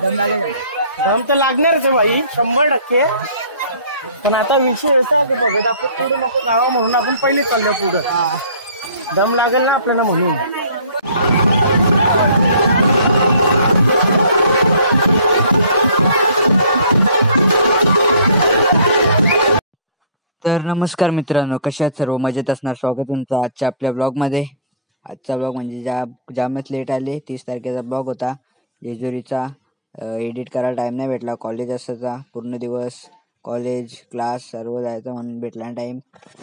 दम तर लागणारच आहे भाई 100%. पण आता विषय आपण पुढे नको गावा म्हणून आपण पहिले चाललो पुढं. दम लागेल ना आपल्याला म्हणून. तर नमस्कार मित्रांनो, कशा आहात सर्व? मजेत असणार. स्वागत तुमचं आजच्या आपल्या ब्लॉगमध्ये. आजचा ब्लॉग म्हणजे जामच लेट आले. 30 तारखेचा ब्लॉग होता जेजुरीचा. एडिट करायला टाईम नाही भेटला. कॉलेज असायचा, पूर्ण दिवस कॉलेज क्लास सर्व जायचं म्हणून भेटला ना टाईम.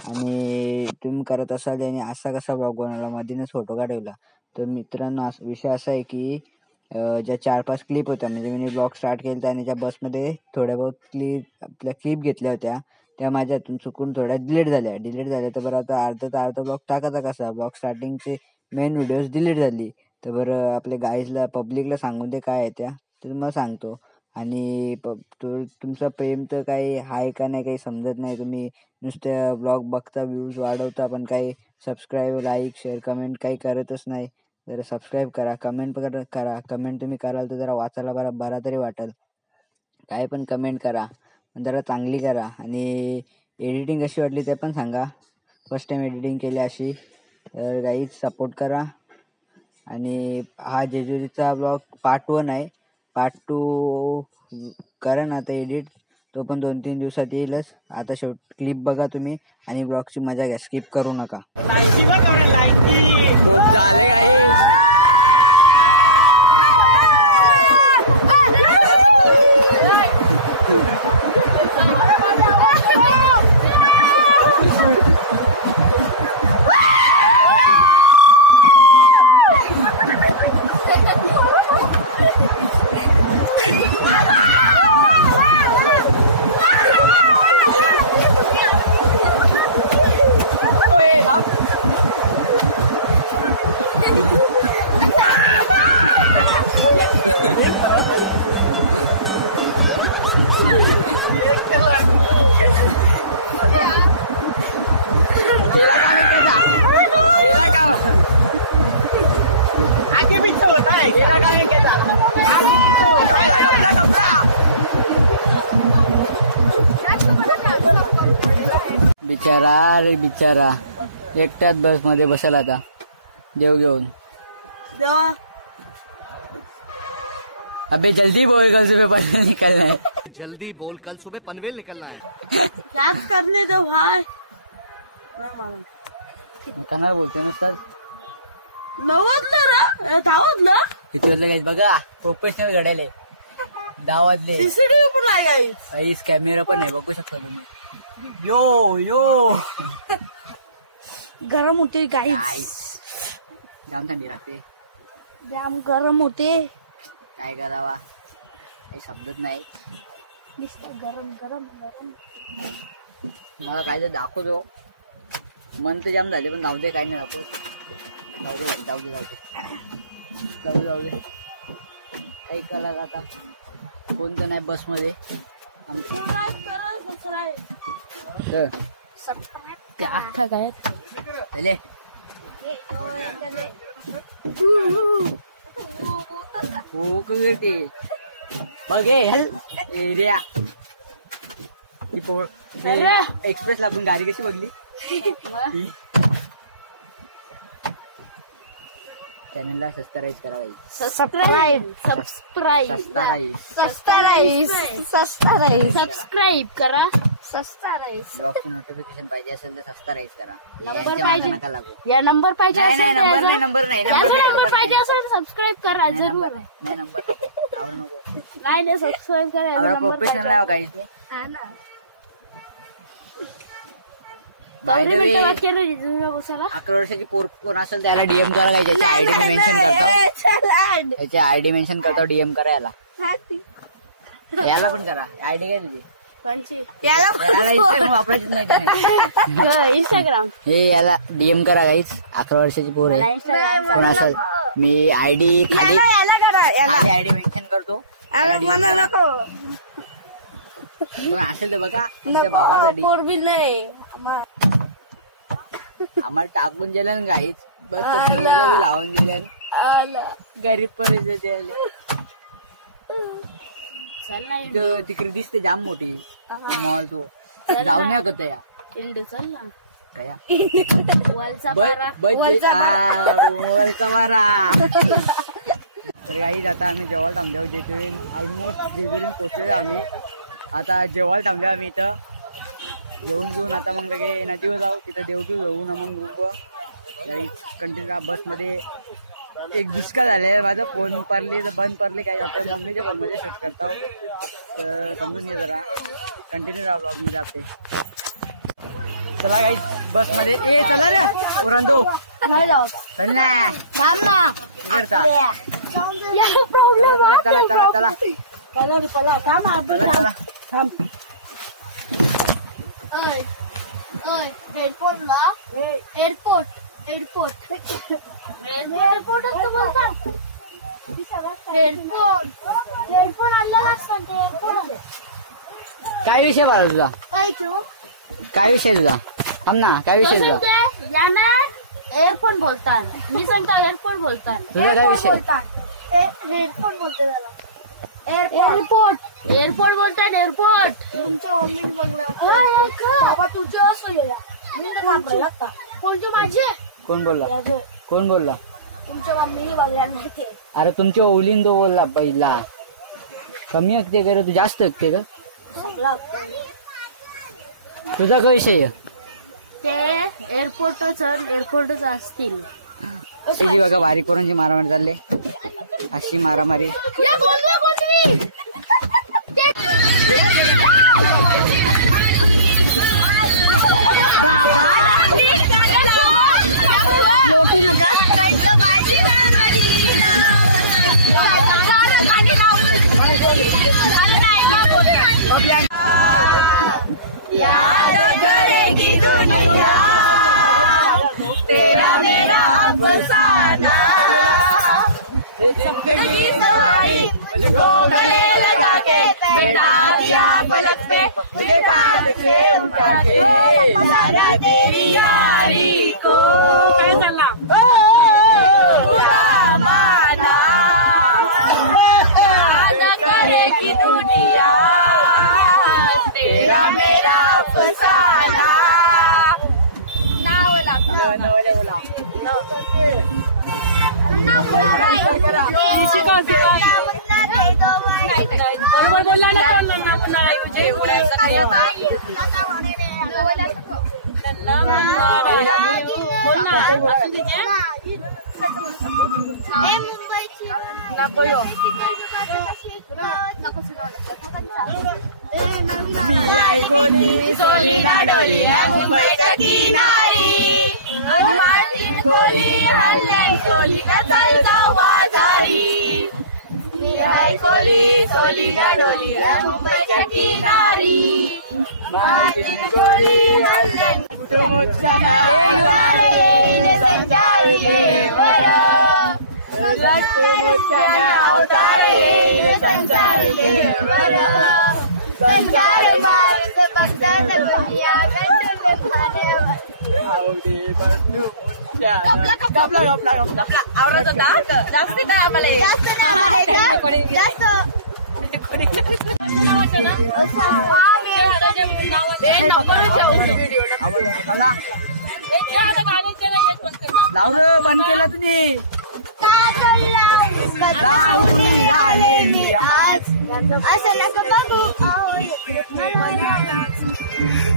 आणि तुम्ही करत असाल आणि असा कसा ब्लॉग बनवला, मधीनच फोटो काढवला. तर मित्रांनो, विषय असा आहे की ज्या 4-5 क्लिप होत्या, म्हणजे मी ब्लॉग स्टार्ट केला आणि त्या बसमध्ये थोड्या बहुत क्लिप घेतल्या होत्या, त्या माझ्या हातून चुकून थोड्या डिलीट झाल्या. तर बरं, आता अर्धा ब्लॉग टाकायचा कसा? ब्लॉग स्टार्टिंगचे मेन व्हिडिओज डिलीट झाली. तर बरं, आपल्या गाईजला पब्लिकला सांगून ते काय आहे त्या, तर मला सांगतो. आणि तुमचं प्रेम तर काही आहे का नाही काही समजत नाही. तुम्ही नुसत्या ब्लॉग बघता, व्ह्यूज वाढवता, पण काही सबस्क्राईब, लाईक, शेअर, कमेंट काही करतच नाही. जरा सबस्क्राईब करा, कमेंट करा. कमेंट तुम्ही कराल तर जरा वाचायला बरा तरी वाटेल. काय पण कमेंट करा, जरा चांगली करा. आणि एडिटिंग कशी वाटली ते पण सांगा. फर्स्ट टाइम एडिटिंग केली अशी. तर गाईज सपोर्ट करा. आणि हा जेजुरीचा ब्लॉग पार्ट 1 आहे. पार्ट 2 करा ना आता एडिट, तो पण 2-3 दिवसात येईलच. आता क्लिप बघा तुम्ही आणि ब्लॉगची मजा घ्या, स्किप करू नका. बिचारा एकट्याच बस मध्ये बसेल आता देव घेऊन. अबे जल्दी बोल, कल सुबह पनवेल निकलना है. जल्दी बोल, कल सुबह पनवेल निकलना है. करने दो भाई. काय बोलते नुसतं धावतलं इथे काही बघा, प्रोफेशनल घडायले दावातले. सीसीटीव्ही पण आहे काहीच कॅमेरा पण नाही, बघू शकता तुम्ही. यो गरम होते गाईज, जाम थंडी लागते, जाम गरम होते. काय करावा काही समजत नाही. नुसतं गरम गरम गरम. मला काय तर दाखवतो, मन तर जाम झाले, पण जाऊ दे, काय नाही दाखवतो. जाऊ दे काही कला आता कोणतं नाही बसमध्ये. अख्खा गायत आले हो करते बघ एरिया एक्सप्रेस लागून गाडी कशी बघली. चॅनलला सबस्क्राईब करा. सबस्क्राईब करा. नोटिफिकेशन पाहिजे असेल तर सबस्क्राईब करा. नंबर पाहिजे, या नंबर पाहिजे असेल, नंबर पाहिजे असेल सबस्क्राईब करा जरूर. नाही सबस्क्राईब करा, नंबर पाहिजे. हा ना, 11 वर्षाची कोण असेल त्याला डीएम करा. त्याची आयडी मेन्शन करतो, डीएम करा याला. याला पण करा. आयडी काय तुझी? इंस्टाग्राम. हे याला डीएम करा गाईच. 11 वर्षाची पोर आहे कोण असेल. मी आयडी खाली आयडी मेन्शन करतो. असेल तर बघा. नको पोरबी नाही आम्हाला टाकून दिलं गाईच, लावून दिलं. गरीब परिस्थिती चल ना तिकडे दिसते जाम मोठी हा. मॉल तो चल जाऊन ना या का त्या इंड चल ना काय वलचा पारा वरचा बारा काही आता आम्ही जेव्हा थांबलो जेजुरी ऑलमोस्ट पोचले आम्ही आता जेव्हा थांबलो आम्ही इथं जेवून घेऊन आता मग लगे नदीवर जाऊ तिथं देवदेव जाऊन मग कंटिन्यू बसमध्ये एक दुष्काळ झाले माझं फोन पडले तर बंद पडले काय समजून घे जरा कंटिन्यू राहतो मी जाते चला काही बसमध्ये एअरपोर्ट आणलेला असतो एअरपोर्ट. काय विषय बाळा तुझा काय तू काय विषय तुझा थांब ना काय विषय तुझा याना एअरपोर्ट बोलतात मी सांगतो एअरपोर्ट बोलतात तुझा काय विषय एअरपोर्ट बोलतो त्याला एअरपोर्ट बोलतात एअरपोर्ट बाबा तुझे असं लागता कोणते माझे कोण बोलला तुमच्या मम्मीने बघायला ते अरे तुमच्या ओलिंदो बोलला पहिला कमी ऐकते का रे तू जास्त ऐकते का तुझा काय विषय आहे? ते एअरपोर्टच असतील सगळी बघा बारीक करून जी मारामारी चालले अशी मारामारी बरोबर बोलला ना मुंबईची सोलीला डोली मुंबईच्या किनारी सोलीला चलता बाजारी सोलीला डोली मुंबईच्या किनारी मार्टिन कोली हल्ले संचारी देवरा अवतार संसारी देवरा संचार मार्ग बघतात दुनिया आवडत होता जास्त नाही आम्हाला जास्त असं नका बघू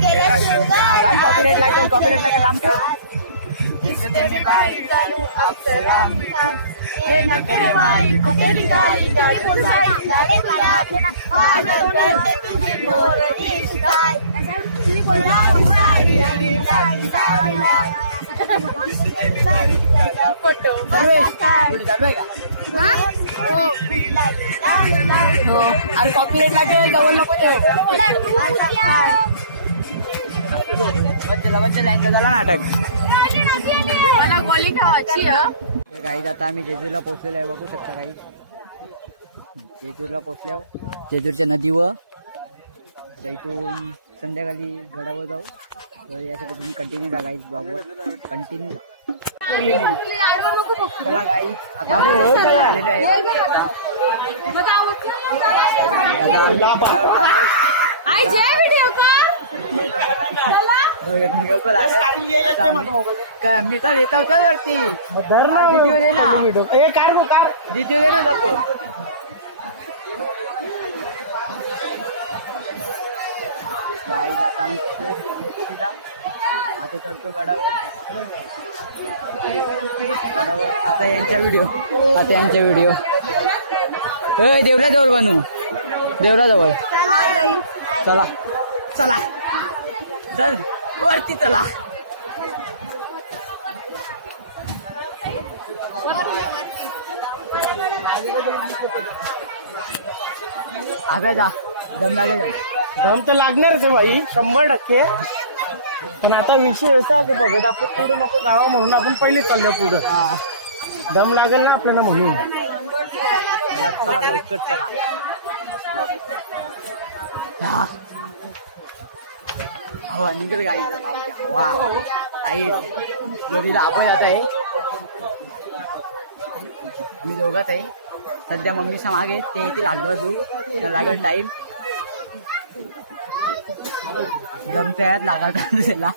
केला शृंगार अरे कॉपीराइट लागेल जवळ नको झाला नाटक मला गोली खावायची काही आता आम्ही जेजूरला पोहोचलेलो आहे बघू शकता काही जेजूरला पोहोचलो जेजूरच्या नदीवर इथून संध्याकाळी गडावर जाऊ कंटिन्यू राहायचं कंटिन्यू नको आई जे व्हिडिओ कॉल धर ना व्हिडिओ ए कार गो कार आता यांच्या व्हिडिओ देवरा जवळ बनू देवरा जवळ चला चला चल वरती चला दम तर लागणारच आहे भाई 100%. पण आता विषय असा आहे बघत आपण पुढे नको गावा म्हणून आपण पहिले चाललो पुढं. दम लागेल ना आपल्याला म्हणून. आपण जात आहे मी दोघात आहे सध्या मम्मीचा मागे ते इथे लागलं टाईम जमत्यात लागायला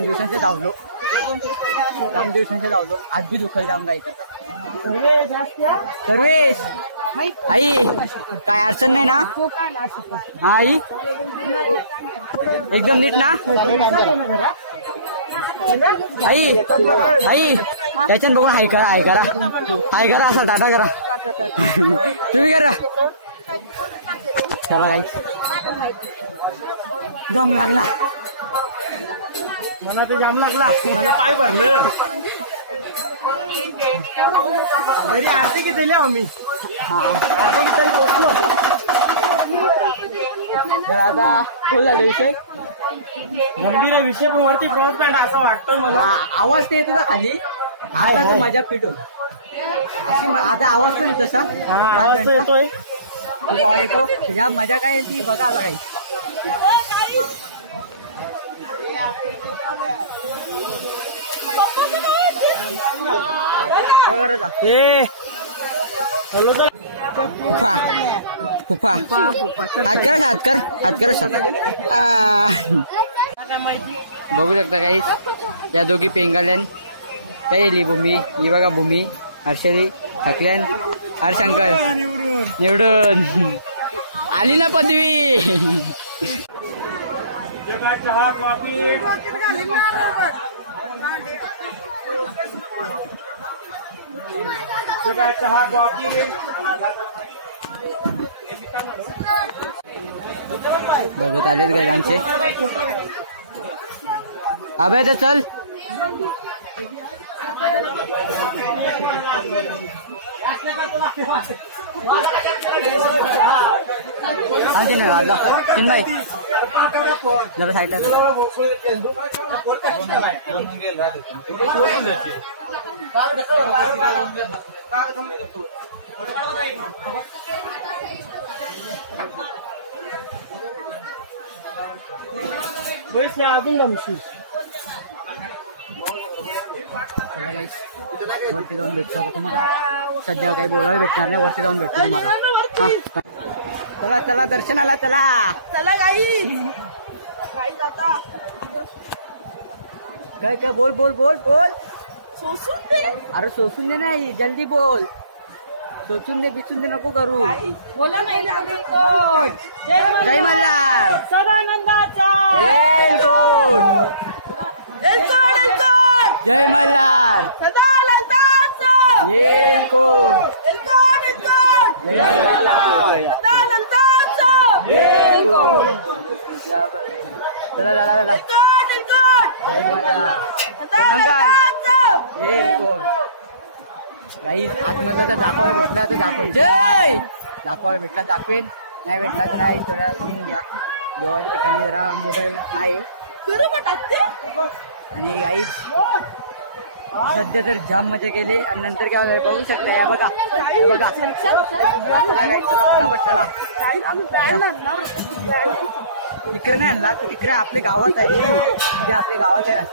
दिवसांचे धावलो 2 दिवसांचे धावलो आज बी दुखल जाम जायचं सर्वेश आई एकदम नीट ना आई आई त्याच्यात बघून हाय करा असा टाटा करा तुम्ही करा चला काही मला तर जाम लागला घरी आरती की दिली आम्ही आरती की तरी पोचलो आता फुल झाला विषय गंभीर आहे विषय पण वरती क्रॉस बँड असं वाटतोय मला आवाज ते तुला खाली हाय माझ्या पिटो आता आवाज येतो तसा हा आवाज तर येतोय या मजा काय ती बघा काय हॅलो चला काय माहिती बघू शकता काही या दोघी पेंगाल्यान काही आली भूमी ही बघा भूमी हर्षरी थकल्यान हरशंकर निवडून आली ना पदवी अबे तर चल चिन्मय जरा साईडला अजून ना मिशी सध्या काही बोलायला भेटणार नाही वरती जाऊन भेटतो चला चला दर्शनाला चला चला काही काय बोल बोल बोल बोल अरे सोसून दे नाही जल्दी बोल सोचून दे बिचून दे नको करू बोला नाही जय मल्हार सदानंदाचा भेटला दाखवेल नाही भेटलाच नाही आणि काहीच सध्या तर जाम मजा केली आणि नंतर काय बघू शकता बघा बघा तिकडे नाही आणला तिकडे आपल्या गावात आहे आपल्या गावात आहे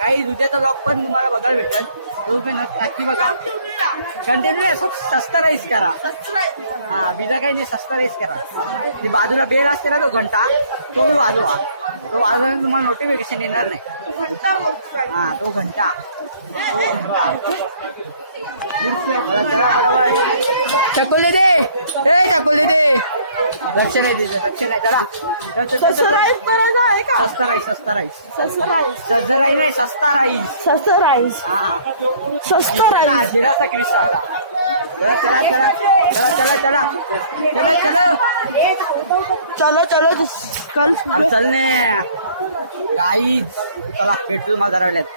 काही दुधाचा लॉक पण तुम्हाला बघायला भेटेल. तो पण नक्की बघा. सस्ता राईस करा. हा बिना काही नाही, सस्ता राईस करा. ते बाजूला बेल असते ना तो घंटा, तो वाजवा. तो वाजवून तुम्हाला नोटिफिकेशन येणार नाही. हा तो घंटा. चकोले दे, लक्ष नाही दिलं, लक्ष नाही. चला सस्ता राईस पर्यंत आहे का? सस्ता राईस, सस्ता राईस, सस्ता राईस, सस्ता नाही, सस्ता राईस, सस्ता राईस, सस्ता राईस. जिराचा क्रिस्टा. चला चला चला चलो चलो चलने काहीच. चला भेटू मग दरवल्यात.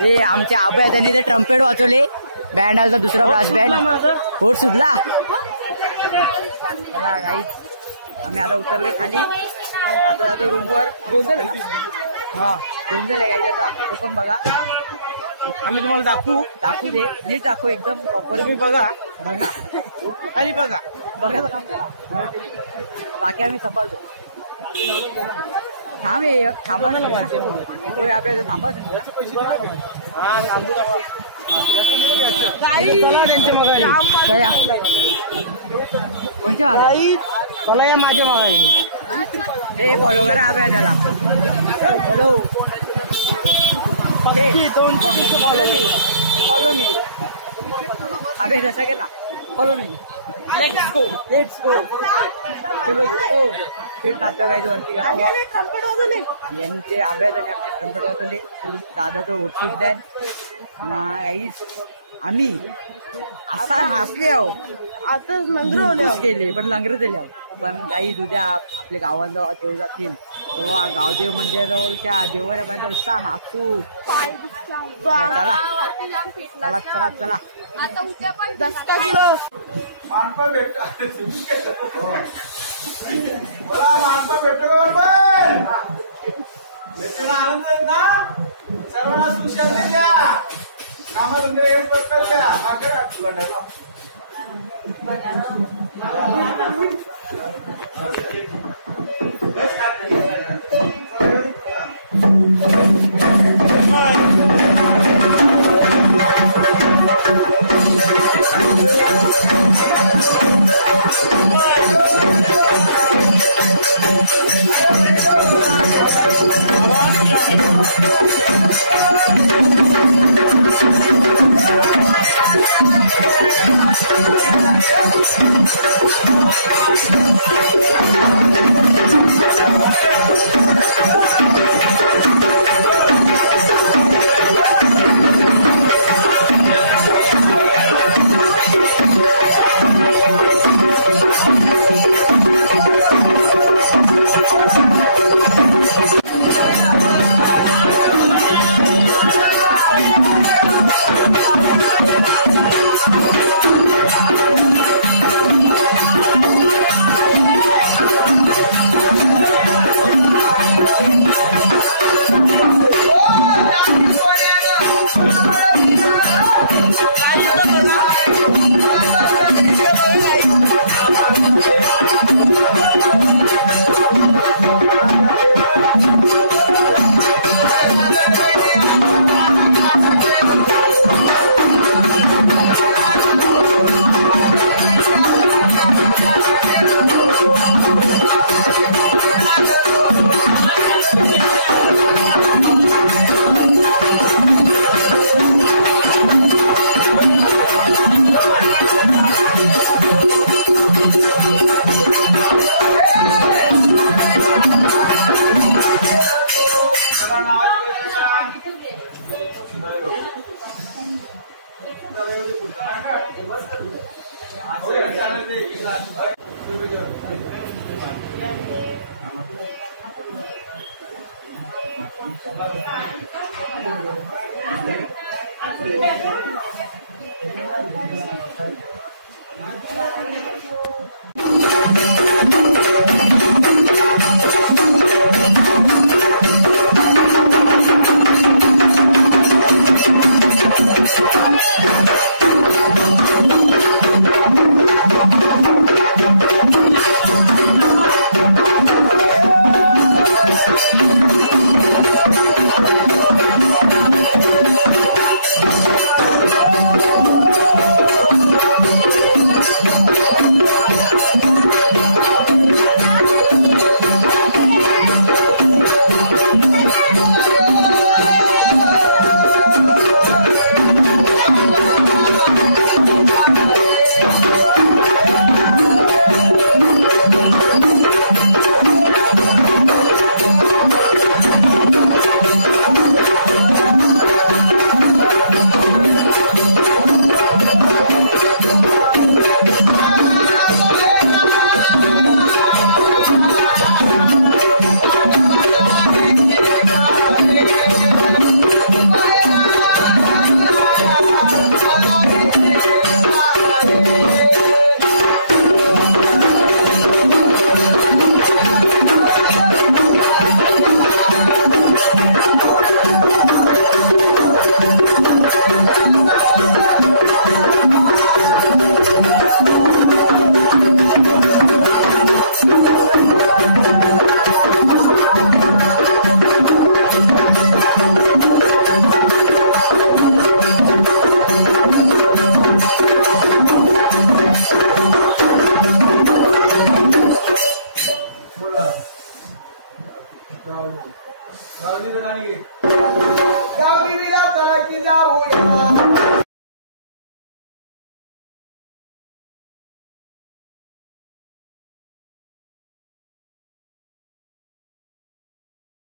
हे आमच्या अभ्यासाने ट्रम्पेट वाजवले. बँड आला दुसरा ब्रास बँड आम्ही तुम्हाला दाखवू दाखवू एकदम तुम्ही बघा खाली बघा. बाकी आम्ही कोणाला माहिती हा चला त्यांच्या मागायला गाई चला या माझ्या मागायला. पक्की 200 फॉलोअर. Let's go. आम्ही असा नाचले आहो. आताच लंगरवले केले पण लंगर दिले. पण काही उद्या आपल्या गावाला ते जातील गावदेव मंदिराच्या देवाऱ्यामध्ये असा नाचू. चला आता उद्या पण मानपा भेटतो सर्वांना सुशांती द्या. कामाला पत्कर द्या. Thank you.